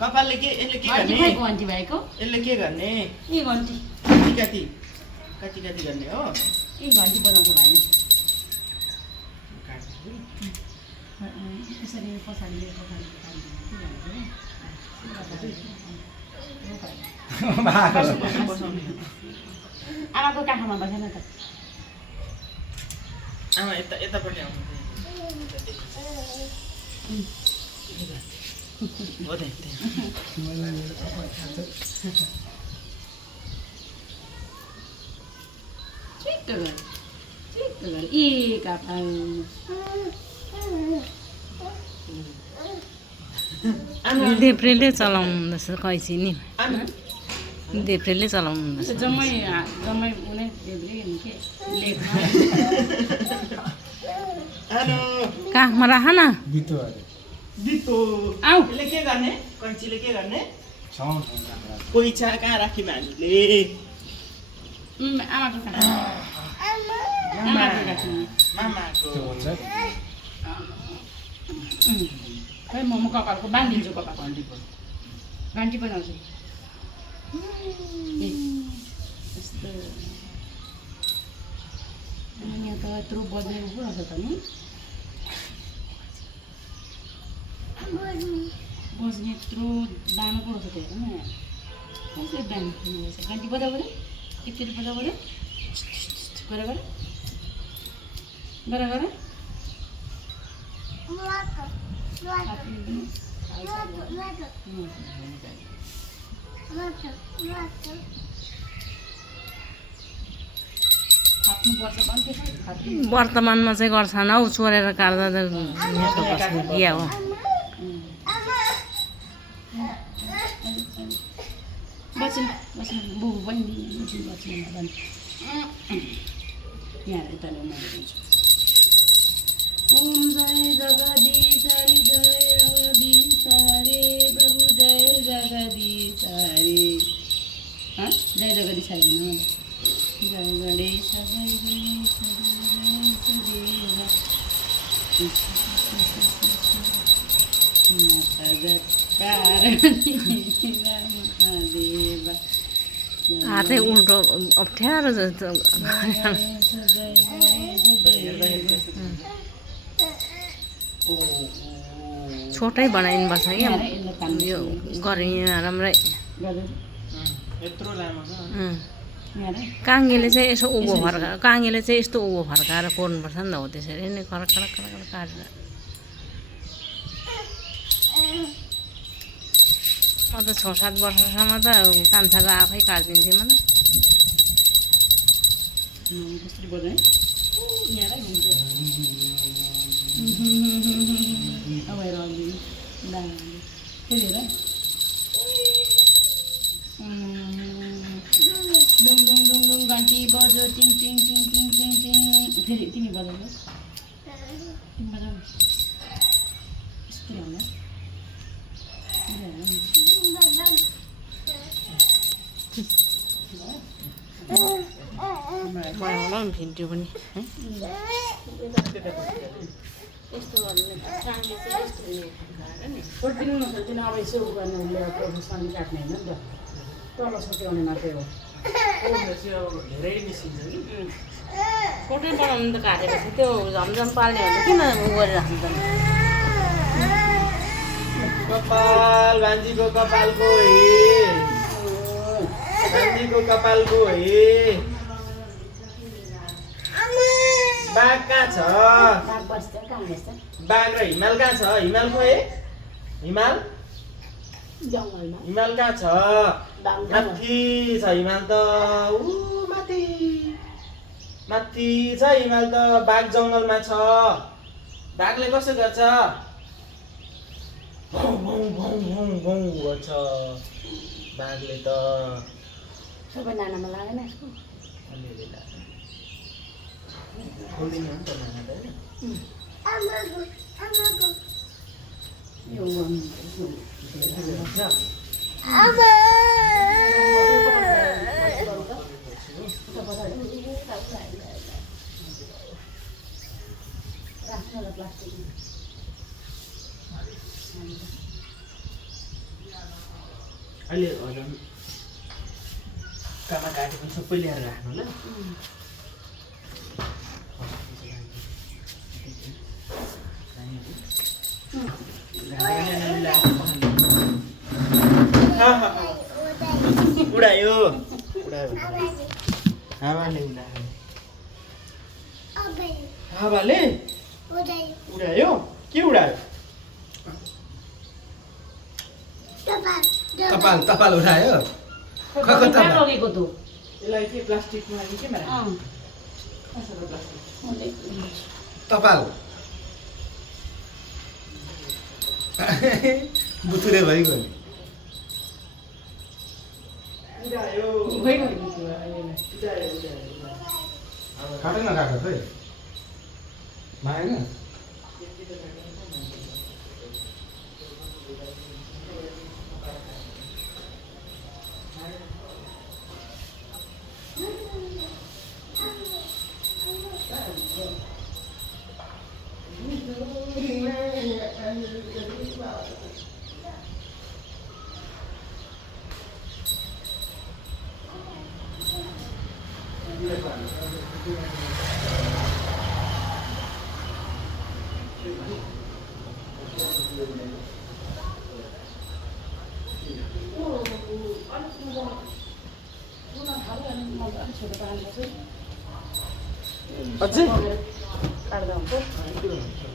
कपालले के यसले के गर्ने घन्टी भएको यसले के गर्ने यी घन्टी कति कति कति गर्ने हो यी घन्टी बजाउँछ भाइले यसरी पछाडि आमाको काखमा बसेन त आमा यता यतापट्टि आउनु हो ठिक गरे यी कपाल देब्रेले चलाउनु हुँदैछ कैँची नि देब्रेले चलाउनु हुँदैछ जम्मै उनी देब्रे के हेलो काखमा राख न दितो आऊ यसले के गर्ने कैँचीले के गर्ने पैसा कहाँ राख्यौँ हामीले आमाको मामाको खै म कपालको बाँधिदिन्छु कपाल घन्टी बनाउँछु यस्तो यहाँ त यत्रो बज्ने पो रहेछ त नि बज्ने यत्रो दानो पो रहेछ त्यो हेर्नु कसरी दानो रहेछ घन्टी बजा गरे एकचोटि बजा गरे गरे गरे गरे वर्तमानमा चाहिँ गर्छन् हौ चोरेर काट्दा त बिहा हो बसिन बसिन बुबु पनि बसिन यहाँ यता ओम जय जगदीश हरि जय रघुदीश हरे प्रभु जय जगदीश हरे जय जगदीश हरे भन्नु जय गणेश जय गणेश महादेव हातै उल्टो अप्ठ्यारो जस्तो छोटै बनाइनुपर्छ क्या यो गर्मी राम्रै यत्रो लामो छ काङ्गेले चाहिँ यसो उँभो फर्काएर काङ्गेले चाहिँ यस्तो उँभो फर्काएर कोर्नुपर्छ नि त हो त्यसरी नै खडक खडक खडक काटेर म त 6-7 वर्षसम्म त कान्छाको आफै काटिदिन्थेँ मलाई कसरी बजाएँ यहाँ अब हेर फेरि हेर डुङ डुङ डुङ डुङ घन्टी बज्यो टिङ टिङ टिङ टिङ टिङ टिङ फेरि तिमी बजाउनु तिमी बजाउनु यस्तै होला बनाउनु नि भिडियो पनि है छोडिदिनु नसक्दिनँ अब यसो गर्ने प्रोफेसन काट्ने होइन नि त तल सच्याउने मात्रै हो धेरै निस्किन्छ कि छोटै बनाउनु त काटेपछि त्यो झमझम पाल्ने हो किन उ गरिराख्नु त कपाल भान्जीको कपालको भान्जीको कपालको बाघ कहाँ छ बाघ र हिमाल कहाँ छ हिमाल खो हिमाल हिमाल कहाँ छ माथि छ हिमाल त ऊ माथि माथि छ हिमाल त बाघ जङ्गलमा छ बाघले कसो गर्छ भौँ भौँ भौँ भौँ भौँ गर्छ बाघले त सबै नानामा लागेन यसको अलिअलि लाग्छ खोलिदिनु हो नि त नाना त यो अहिले हजुर कामा काटे पनि सबै ल्याएर राख्नु ल उडायो हावाले उडायो हावाले उडायो के उडायो तपाल उठायो लगेको त यसलाई के प्लास्टिकमा कि के मारा तपाल बुतुरे भइगयो नि उडायो काटेन काट्छ खै मागेन अझै काट्दा हुन्छ